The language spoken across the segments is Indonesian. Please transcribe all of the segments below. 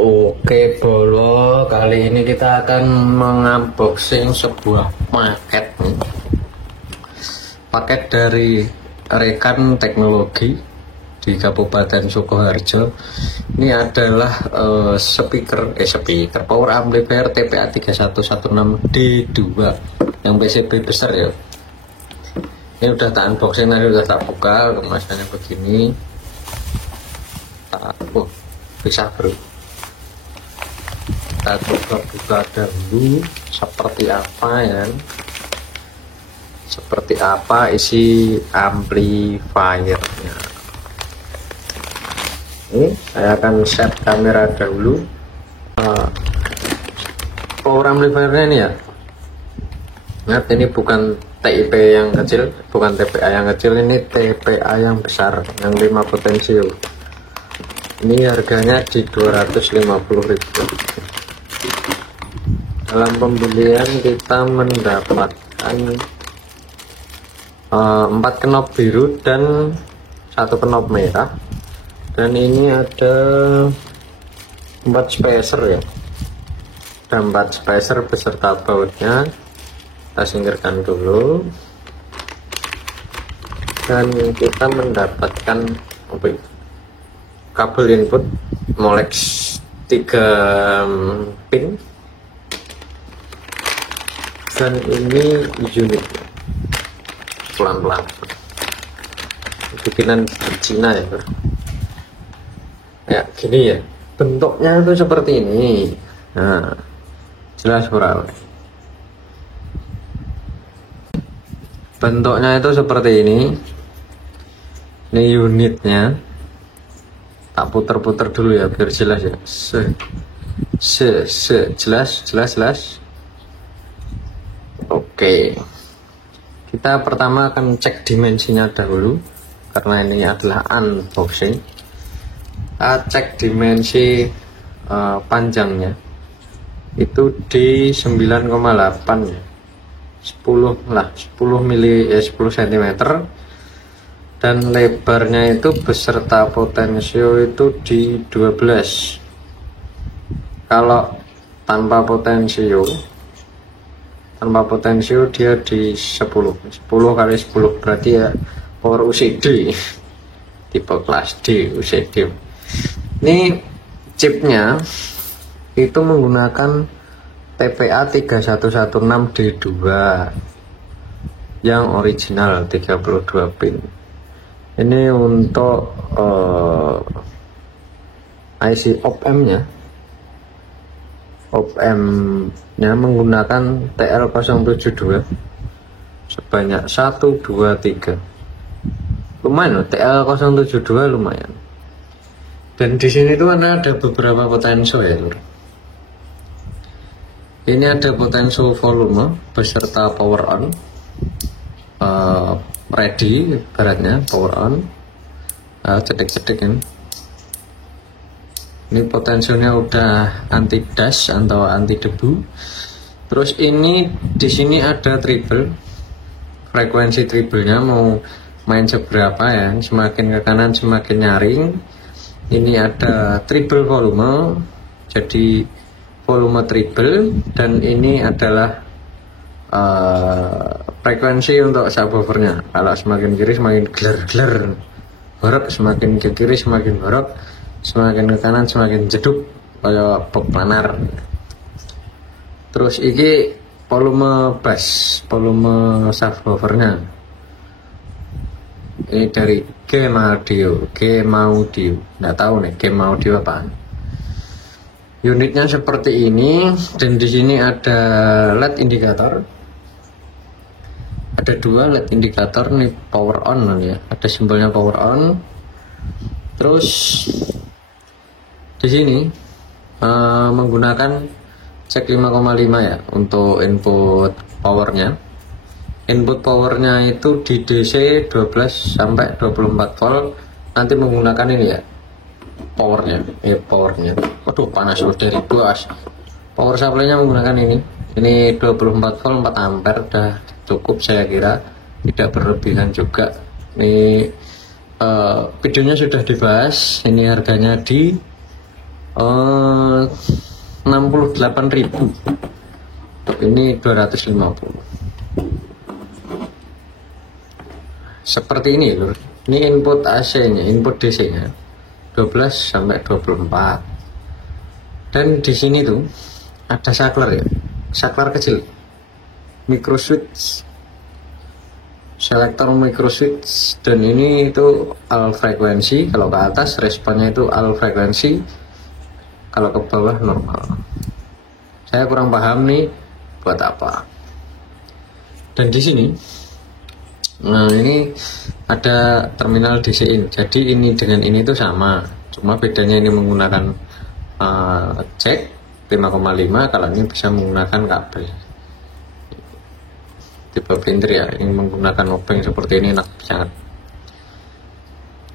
Oke Bolo, kali ini kita akan mengunboxing sebuah paket dari Rekan Teknologi di Kabupaten Sukoharjo. Ini adalah speaker power amplifier TPA 3116D2 yang PCB besar ya. Ini udah tak unboxing, tadi udah tak buka, kemasannya begini. Bisa bro, kita coba buka dahulu seperti apa ya, seperti apa isi amplifiernya. Ini saya akan set kamera dahulu. Power amplifiernya ini ya, ingat ini bukan TIP yang kecil, bukan TPA yang kecil, ini TPA yang besar yang 5 potensio. Ini harganya di 250.000. Dalam pembelian kita mendapatkan 4 knop biru dan 1 knop merah, dan ini ada 4 spacer ya, ada 4 spacer beserta bautnya. Kita singkirkan dulu, dan kita mendapatkan kabel input Molex 3 pin, dan ini unit pelan-pelan bikinan Cina ya bro. Ya gini ya bentuknya itu seperti ini. Nah jelas bro, bentuknya itu seperti ini. Ini unitnya, tak puter-puter dulu ya biar jelas ya. Jelas. Oke, kita pertama akan cek dimensinya dahulu karena ini adalah unboxing. Kita cek dimensi panjangnya itu di 9,8 ya, 10 cm, dan lebarnya itu beserta potensio itu di 12. Kalau tanpa potensio dia di 10 kali 10, berarti ya power UCD tipe kelas D UCD. Ini chipnya itu menggunakan TPA 3116D2 yang original 32 pin. Ini untuk IC op-amp-nya menggunakan TL072 sebanyak 1, 2, 3. Lumayan loh, TL072 lumayan. Dan di sini tuh ada beberapa potensio ya lur. Ini ada potensio volume beserta power on, ready baratnya power on, cetek-cetek ini. Ini potensinya udah anti dust atau anti debu. Terus ini di sini ada treble, frekuensi treble-nya mau main seberapa ya, semakin ke kanan semakin nyaring. Ini ada treble volume, jadi volume treble, dan ini adalah frekuensi untuk subwoofernya. Kalau semakin kiri semakin gler, horok, semakin ke kiri semakin horok, semakin ke kanan semakin jeduk kayak box planar. Terus ini volume bass, volume subwoofernya ini dari Game Audio, nggak tahu nih Game Audio apaan. Unitnya seperti ini, dan di sini ada LED indikator. Ada 2 LED indikator nih, power on ya, ada simbolnya power on. Terus di sini menggunakan cek 5,5 ya untuk input powernya. Input powernya itu di DC 12 sampai 24 volt. Nanti menggunakan ini ya powernya. Waduh panas loh dari bos. Power supply-nya menggunakan ini 24 volt 4 ampere, udah cukup saya kira, tidak berlebihan juga. Ini videonya sudah dibahas. Ini harganya di 68.000. Ini 250. Seperti ini lur. Ini input AC-nya, input DC-nya 12 sampai 24. Dan di sini tuh ada saklar ya, saklar kecil, micro switch, selektor micro switch, dan ini itu all frekuensi. Kalau ke atas responnya itu all frekuensi, kalau ke bawah normal. Saya kurang paham nih buat apa. Dan di sini, nah ini ada terminal DC in. Jadi ini dengan ini itu sama, cuma bedanya ini menggunakan jack 5,5, kalau ini bisa menggunakan kabel tipe printer ya. Ini menggunakan obeng seperti ini enak sangat.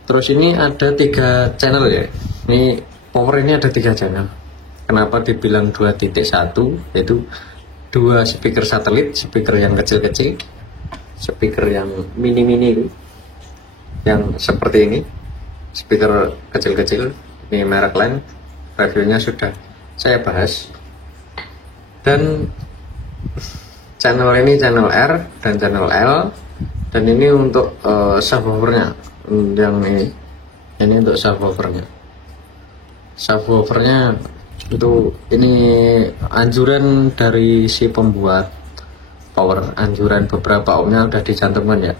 Terus ini ada 3 channel ya. Ini power ini ada 3 channel. Kenapa dibilang 2.1? Yaitu 2 speaker satelit, speaker yang kecil-kecil, speaker yang mini-mini, yang seperti ini, speaker kecil-kecil. Ini merek lain, reviewnya sudah saya bahas. Dan channel ini channel R dan channel L, dan ini untuk subwoofernya. Yang ini untuk subwoofernya. Subwoofernya itu ini anjuran dari si pembuat power, anjuran beberapa ohmnya udah dicantumkan ya.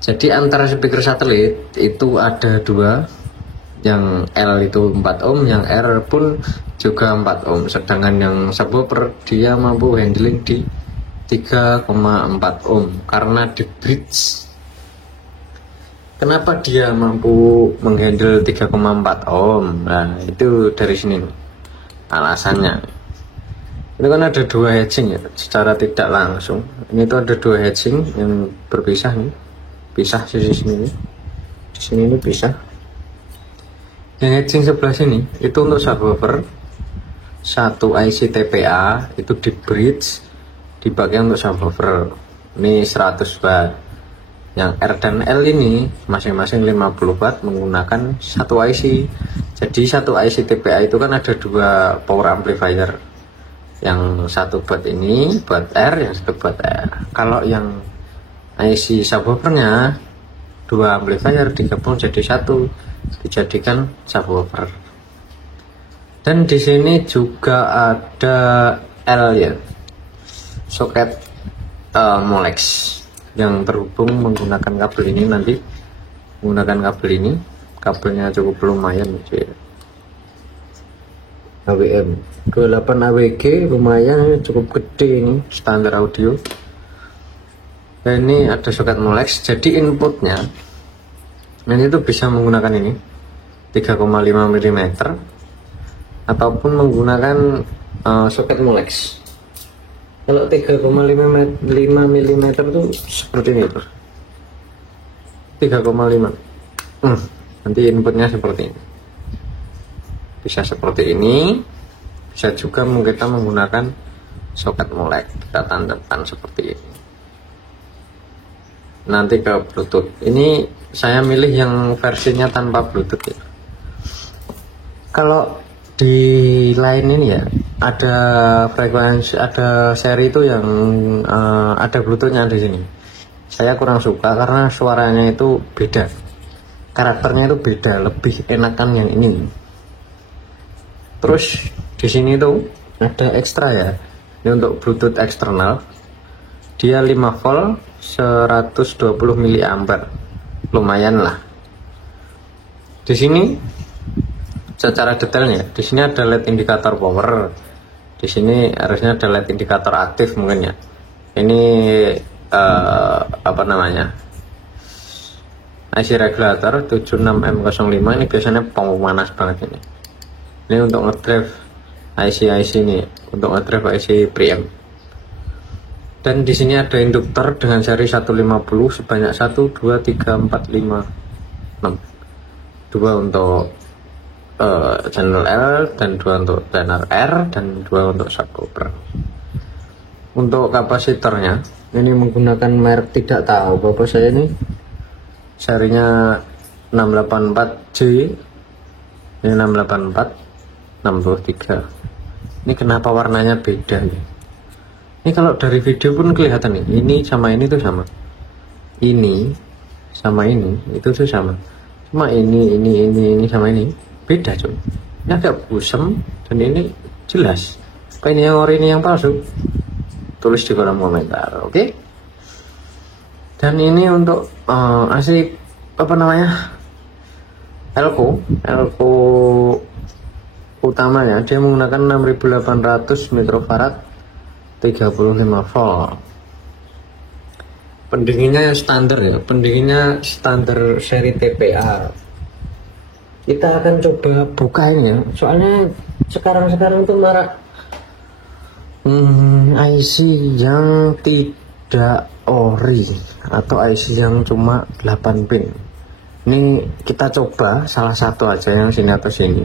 Jadi antara speaker satelit itu ada 2, yang L itu 4 ohm, yang R pun juga 4 ohm, sedangkan yang subwoofer dia mampu handling di 3,4 ohm karena di bridge. Kenapa dia mampu menghandle 3,4 ohm? Nah, itu dari sini alasannya. Ini kan ada 2 hedging ya, secara tidak langsung. Ini tuh ada 2 hedging yang berpisah nih, pisah sisi sini nih. Di sini ini pisah. Yang hedging sebelah sini itu untuk subwoofer, 1 IC TPA itu di bridge dipakai untuk subwoofer. Ini 100 watt. Yang R dan L ini masing-masing 50 watt menggunakan 1 IC. Jadi 1 IC TPA itu kan ada 2 power amplifier. Yang 1 buat ini buat R, yang 1 buat R. Kalau yang IC subwoofernya 2 amplifier digabung jadi 1, dijadikan subwoofer. Dan di sini juga ada L ya, soket Molex yang terhubung menggunakan kabel ini. Nanti menggunakan kabel ini, kabelnya cukup lumayan ya. AWM 28 AWG lumayan, cukup gede ini, standar audio. Dan ini ada soket Molex, jadi inputnya ini tuh bisa menggunakan ini 3,5 mm ataupun menggunakan soket Molex. Kalau 3,5 mm tuh seperti ini tuh, 3,5. Nanti inputnya seperti ini, bisa seperti ini, bisa juga kita menggunakan soket Molex, kita tandemkan seperti ini. Nanti ke Bluetooth, ini saya milih yang versinya tanpa Bluetooth ya. Kalau di lain ini ya ada frekuensi, ada seri itu yang ada Bluetoothnya di sini. Saya kurang suka karena suaranya itu beda, karakternya itu beda, lebih enakan yang ini. Terus di sini tuh ada ekstra ya, ini untuk Bluetooth eksternal, dia 5 volt 120 mA, lumayan lah. Di sini secara detailnya, di sini ada LED indikator power, di sini harusnya ada LED indikator aktif mungkin ya. Ini apa namanya, IC regulator 76M05, ini biasanya pemanas banget ini. Ini untuk ngedrive IC ini, untuk ngedrive IC preamp. Dan di sini ada induktor dengan seri 150 sebanyak 1, 2, 3, 4, 5, 6. 2 untuk channel L, dan 2 untuk channel R, dan 2 untuk subwoofer. Untuk kapasitornya ini menggunakan merek tidak tahu, bapak saya ini serinya 684J, ini 684 63. Ini kenapa warnanya beda nih? Ini kalau dari video pun kelihatan nih, ini sama ini tuh sama, ini sama ini itu tuh sama, cuma ini sama ini beda cuy. Ini agak busem dan ini jelas. Apa ini yang ori, ini yang palsu? Tulis di kolom komentar, oke? Dan ini untuk AC apa namanya, elko utamanya, dia menggunakan 6800 mikrofarad 35 volt. Pendinginnya standar ya, pendinginnya standar seri TPA. Kita akan coba buka ini ya, soalnya sekarang tuh marak IC yang tidak ori atau IC yang cuma 8 pin. Ini kita coba salah satu aja yang sini atas sini.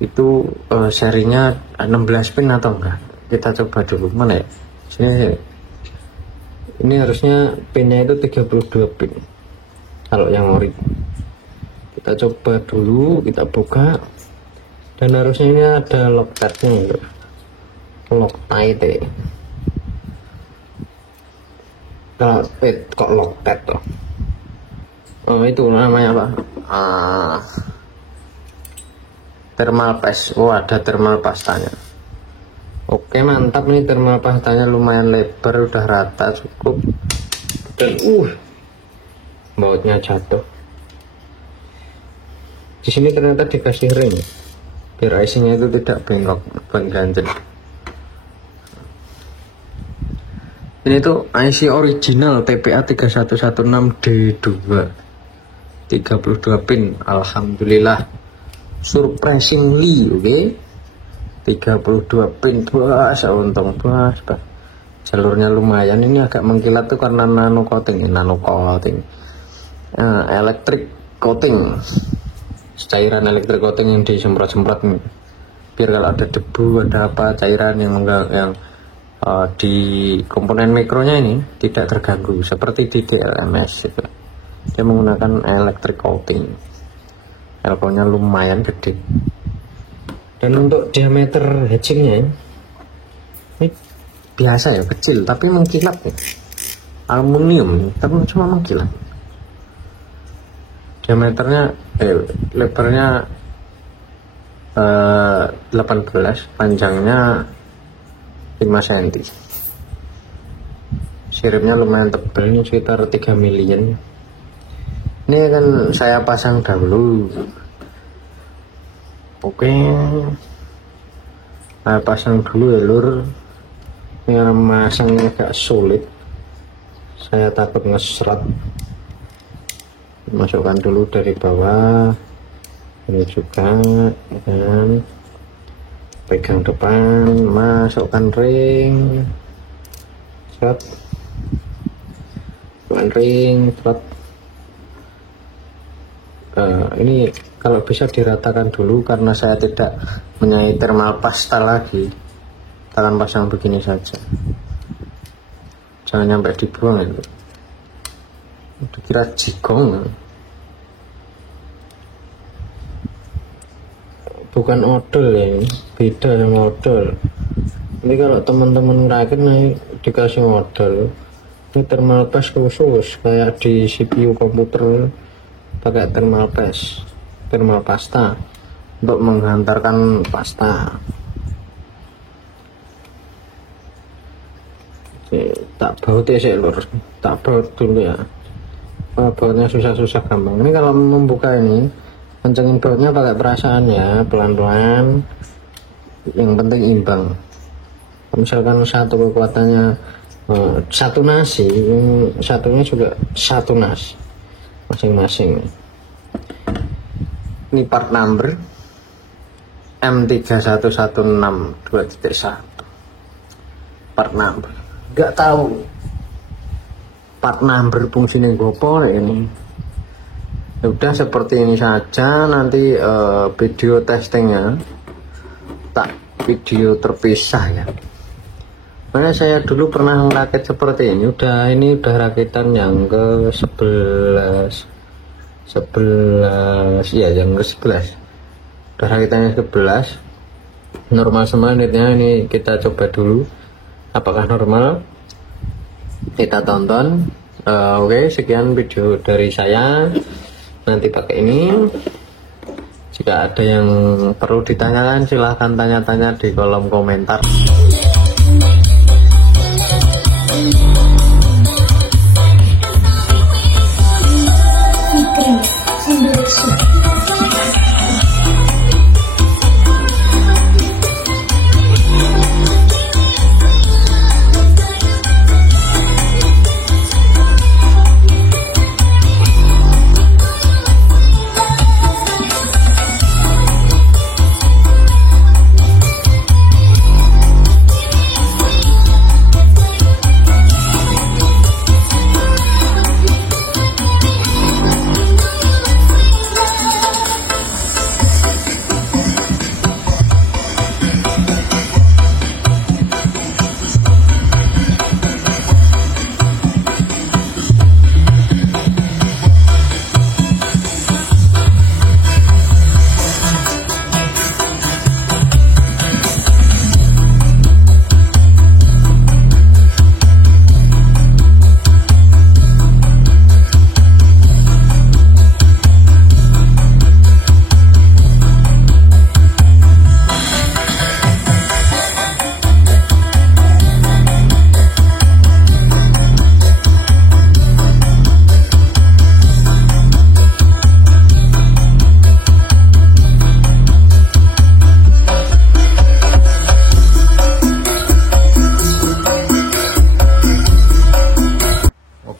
Itu serinya 16 pin atau enggak? Kita coba dulu, mana ya? Sini. Ini harusnya pinnya itu 32 pin. Kalau yang ori. Kita coba dulu, kita buka. Dan harusnya ini ada Loctite-nya. Loctite. Kok Loctite toh? Oh, itu namanya apa? Thermal paste. Oh, ada thermal pastanya. Oke, mantap nih, thermal pastanya lumayan lebar, udah rata, cukup. Dan bautnya jatuh. Di sini ternyata dikasih ring biar IC-nya itu tidak bengkok, ganjel. Ini tuh IC original TPA 3116D2 32 pin. Alhamdulillah, surprisingly, oke. 32 pin, untung jalurnya lumayan. Ini agak mengkilat tuh karena nano coating, electric coating, cairan electric coating yang disemprot nih, biar kalau ada debu, ada apa, cairan yang di komponen mikronya ini tidak terganggu seperti di DLMS gitu. Dia menggunakan electric coating, elko-nya lumayan gede. Dan untuk diameter hatchingnya ini biasa ya, kecil tapi mengkilat ya. Aluminium tapi cuma mengkilat. Diameternya lebarnya 18, panjangnya 5 cm. Siripnya lumayan tebal, ini sekitar 3 million. Ini akan saya pasang dahulu. Oke, saya pasang dulu ya lur. Ini karena masangnya agak sulit, saya takut ngesrat. Masukkan dulu dari bawah, ini juga, dan pegang depan, masukkan ring, seret, masukkan ring, seret. Ini kalau bisa diratakan dulu karena saya tidak menyai thermal pasta lagi. Kita akan pasang begini saja, jangan sampai dibuang itu. Dikira jigong, bukan odol ya, ini beda sama odol. Ini kalau teman-teman ngerakit nih dikasih odol, ini thermal paste khusus kayak di CPU komputer, pakai thermal paste, thermal pasta untuk menghantarkan pasta. Tak baut ya sih lur, tak baut dulu ya. Bautnya susah-susah gampang. Ini kalau membuka ini, kencengin bautnya pakai perasaan ya, pelan-pelan. Yang penting imbang. Misalkan satu kekuatannya satu nasi, satunya juga satu nas masing-masing. Ini part number M3116 2.1 part number. Gak tahu part number fungsinya gopo ini. Ya udah seperti ini saja. Nanti video testingnya tak video terpisah ya. Makanya saya dulu pernah merakit seperti ini. Ini udah rakitan yang ke 11 ya, yang ke 11. darah kita yang 11 normal semua unitnya. Ini kita coba dulu apakah normal, kita tonton. Oke, sekian video dari saya, nanti pakai ini. Jika ada yang perlu ditanyakan silahkan tanya-tanya di kolom komentar.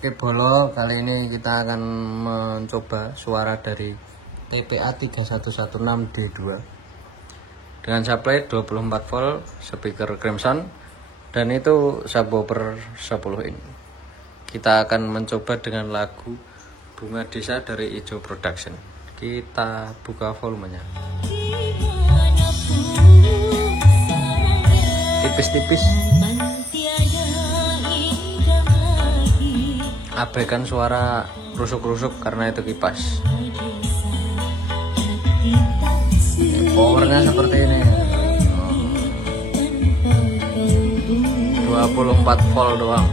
Oke Bolo, kali ini kita akan mencoba suara dari TPA 3116D2 dengan supply 24 volt, speaker Crimson, dan itu subwoofer 10 in. Kita akan mencoba dengan lagu Bunga Desa dari Ijo Production. Kita buka volumenya tipis-tipis, abaikan suara rusuk-rusuk karena itu kipas. Powernya seperti ini, 24 volt doang.